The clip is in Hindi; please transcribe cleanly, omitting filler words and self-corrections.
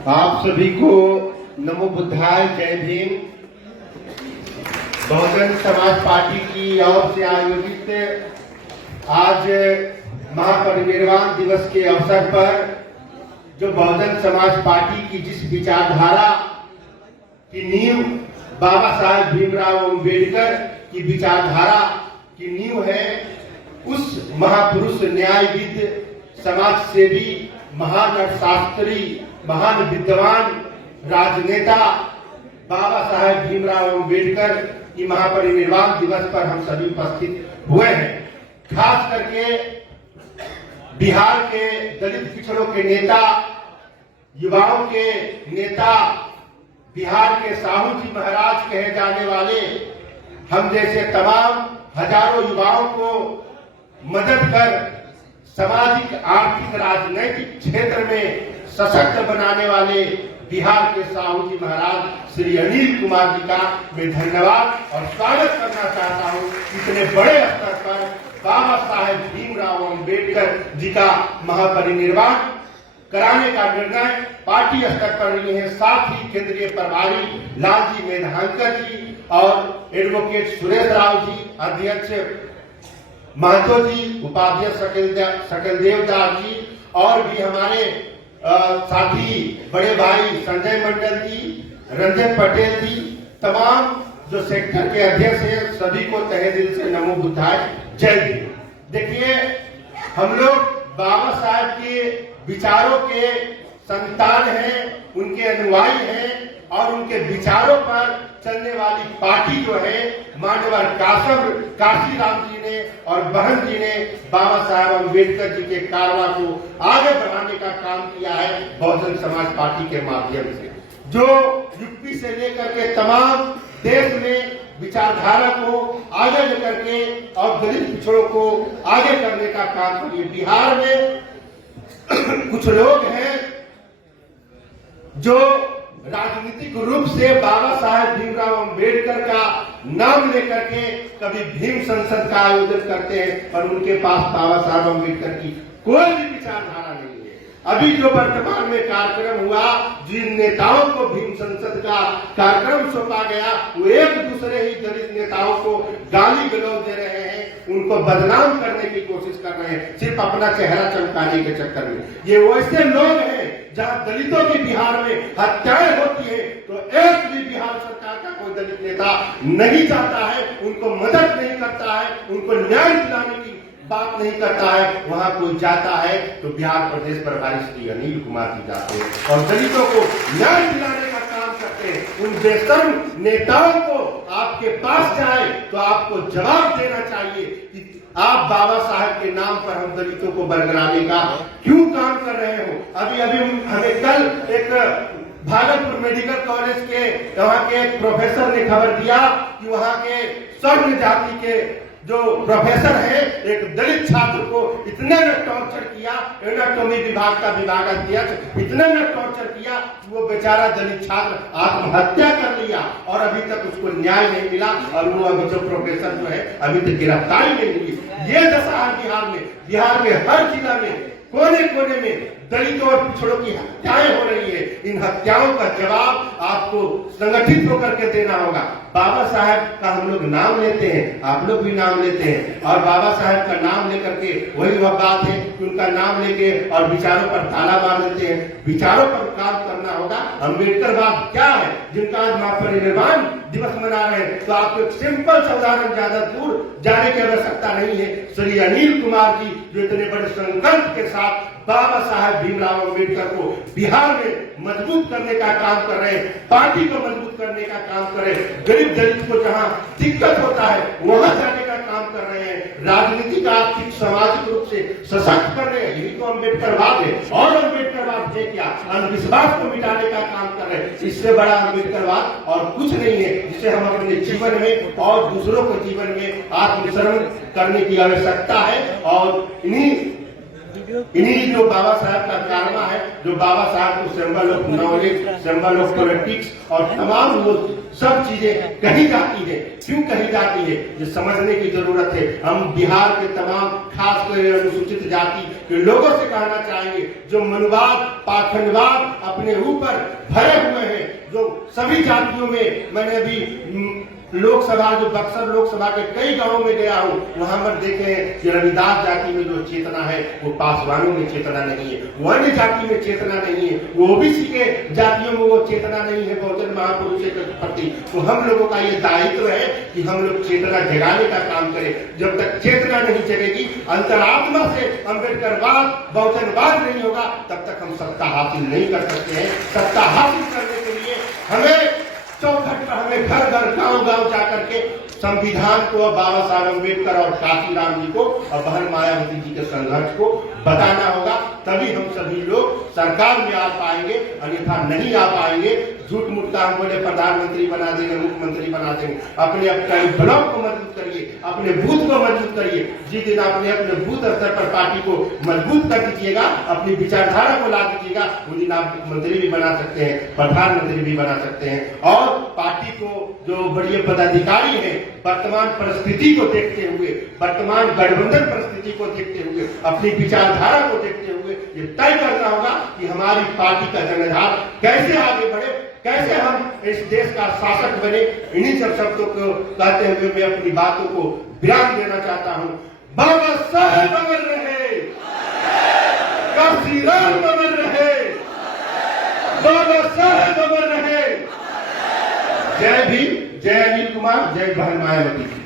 आप सभी को नमो बुद्धाय, जय भीम। बहुजन समाज पार्टी की ओर से आयोजित आज महापरिनिर्वाण दिवस के अवसर पर जो बहुजन समाज पार्टी की जिस विचारधारा की नींव बाबा साहेब भीमराव अम्बेडकर की विचारधारा की नींव है, उस महापुरुष, न्यायविद, समाज सेवी, महान अर्थशास्त्री, महान विद्वान, राजनेता बाबा साहेब भीमराव अम्बेडकर की महापरिनिर्वाण दिवस पर हम सभी उपस्थित हुए हैं। खास करके बिहार के दलित पिछड़ों के नेता, युवाओं के नेता, बिहार के साहू जी महाराज कहे जाने वाले हम जैसे तमाम हजारों युवाओं को मदद कर सामाजिक, आर्थिक, राजनैतिक क्षेत्र में सशक्त बनाने वाले बिहार के साहू जी महाराज श्री अनिल कुमार जी का मैं धन्यवाद और स्वागत करना चाहता हूं। इतने बड़े स्तर पर बाबा साहेब भीमराव अम्बेडकर जी का महापरिनिर्वाण कराने का निर्णय पार्टी स्तर पर लिए हैं। साथ ही केंद्रीय प्रभारी लालजी मेधांकर जी और एडवोकेट सुरेश राव जी, अध्यक्ष महतो जी, उपाध्यक्ष सकलदेव दास जी और भी हमारे साथी बड़े भाई संजय मंडल जी, रंजन पटेल जी, तमाम जो सेक्टर के अध्यक्ष हैं, सभी को तहे दिल से नमो बुद्धाय, जय भीम। देखिए, हम लोग बाबा साहब के विचारों के संतान हैं, उनके अनुयायी हैं और उनके विचारों पर चलने वाली पार्टी जो है, मान्यवर काशीराम जी ने और बहन जी ने बाबा साहब अम्बेडकर जी के कारवा को आगे बढ़ाने का काम किया है बहुजन समाज पार्टी के माध्यम से, जो यूपी से लेकर के तमाम देश में विचारधारा को आगे लेकर के और दलित पिछड़ों को आगे करने का काम करिए। बिहार में कुछ लोग हैं जो राजनीतिक रूप से बाबा साहेब भीमराव अम्बेडकर का नाम लेकर के कभी भीम संसद का आयोजन करते हैं, पर उनके पास बाबा साहेब अम्बेडकर की कोई भी विचारधारा नहीं है। अभी जो वर्तमान में कार्यक्रम हुआ, जिन नेताओं को भीम संसद का कार्यक्रम सौंपा गया, वो एक दूसरे ही दलित नेताओं को गाली गलौज दे रहे हैं, उनको बदनाम करने की कोशिश कर रहे हैं, सिर्फ अपना चेहरा चमकाने के चक्कर में। ये वैसे लोग हैं जहां दलितों की बिहार में हत्याएं होती है तो एक भी बिहार सरकार का कोई दलित नेता नहीं चाहता है, उनको मदद नहीं करता है, उनको न्याय दिलाने की बात नहीं करता है। वहां कोई जाता है तो बिहार प्रदेश प्रभारी श्री अनिल कुमार जी जाते हैं और दलितों को न्याय दिलाने का काम करते हैं। उन बेशर्म नेताओं को आपके पास जाए तो आपको जवाब देना चाहिए कि आप बाबा साहब के नाम पर हम दलितों को बरगलाने का क्यों काम कर रहे हो। अभी हमें कल एक भागलपुर मेडिकल कॉलेज के वहां के एक प्रोफेसर ने खबर दिया कि वहां के स्वर्ण जाति के जो प्रोफेसर है, एक दलित छात्र को इतने ने टॉर्चर किया, एनाटॉमी विभाग का विभाग अध्यक्ष इतने ने टॉर्चर किया कि वो बेचारा दलित छात्र आत्महत्या कर लिया और अभी तक उसको न्याय नहीं मिला और वो अभी जो प्रोफेसर जो है अभी तक गिरफ्तारी नहीं हुई। ये दशा है बिहार में हर जिला में कोने कोने में दलितों और पिछड़ों की हत्याएं हो रही है। इन हत्याओं का जवाब आपको संगठित होकर के देना होगा। बाबा साहब का हम लोग नाम लेते हैं, आप लोग भी नाम लेते हैं और बाबा साहब का नाम लेकर के वही वह बात है कि उनका नाम लेके और विचारों पर ताला मार देते हैं। विचारों पर काम करना होगा। अम्बेडकरवाद क्या है, जिनका आज महापरिनिर्वाण दिवस मना रहे हैं, तो आपको एक सिंपल सा उदाहरण, ज्यादा दूर जाने की आवश्यकता नहीं है। श्री अनिल कुमार जी जो इतने बड़े संकल्प के साथ बाबा साहेब भीमराव अम्बेडकर को बिहार में मजबूत करने का काम कर रहे हैं, पार्टी को मजबूत करने का काम कर रहे हैं, गरीब दलित को जहां दिक्कत होता है वहां जाने का काम कर रहे हैं, राजनीतिक, आर्थिक, सामाजिक रूप से सशक्त कर रहे हैं। यही तो अम्बेडकरवाद है। और अम्बेडकरवाद है क्या? अंधविश्वास को मिटाने का काम कर रहे हैं। इससे बड़ा अम्बेडकरवाद और कुछ नहीं है जिसे हम अपने जीवन में और दूसरों के जीवन में आत्मसमर्पण करने की आवश्यकता है। और इन्हीं जो बाबा साहब का कारवा है, जो बाबा साहब को symbol of knowledge, symbol of politics और तमाम वो सब चीजें कही जाती है। क्यों कही जाती है, ये समझने की जरूरत है। हम बिहार के तमाम खास कर अनुसूचित जाति के लोगों से कहना चाहेंगे, जो मनवाद पाखंडवाद अपने ऊपर भरे हुए हैं, जो सभी जातियों में, मैंने अभी लोकसभा, जो बक्सर लोकसभा के कई गांवों में गया हूं, वहां पर देखे हैं कि रविदास जाति में जो चेतना है वो पासवानों में चेतना नहीं है, वो अन्य जाति में चेतना नहीं है, वो ओबीसी के जातियों में वो चेतना नहीं है बहुजन महापुरुषों के प्रति। तो हम लोगों का ये दायित्व है कि हम लोग चेतना जगाने का काम करें। जब तक चेतना नहीं जगेगी, अंतरात्मा से अम्बेडकरवाद बहुजनवाद नहीं होगा, तब तक हम सत्ता हासिल नहीं कर सकते हैं। सत्ता हासिल करने के लिए हमें चौखट पर, हमें घर घर गांव गांव जाकर के संविधान को और बाबा साहब अम्बेडकर और काशीराम जी को और बहन मायावती जी के संघर्ष को बताना होगा, तभी हम सभी लोग सरकार में आ पाएंगे, अन्यथा नहीं आ पाएंगे। झूठ मूठ काम बोले प्रधानमंत्री बना देंगे, मुख्यमंत्री बना देंगे। अपने अपने ब्लॉक को मजबूत करिए, अपने बूथ को मजबूत करिए। जिस दिन आपने अपने बूथ स्तर पर पार्टी को मजबूत कर दीजिएगा, अपनी विचारधारा को ला दीजिएगा, उस दिन आप मुख्यमंत्री भी बना सकते हैं, प्रधानमंत्री भी बना सकते हैं। और पार्टी को जो बड़े पदाधिकारी हैं, वर्तमान परिस्थिति को देखते हुए, वर्तमान गठबंधन परिस्थिति को देखते हुए, अपनी विचारधारा को देखते हुए ये तय करना होगा कि हमारी पार्टी का जनाधार कैसे आगे बढ़े, कैसे हम इस देश का शासक बने। इन्हीं सब शब्दों को कहते हुए मैं अपनी बातों को विराम देना चाहता हूं। बाबा साहेब अमर रहे, काशीराम अमर रहे, बाबा साहेब अमर रहे। जय भीम, जय अनिल कुमार, जय बहन मायावती।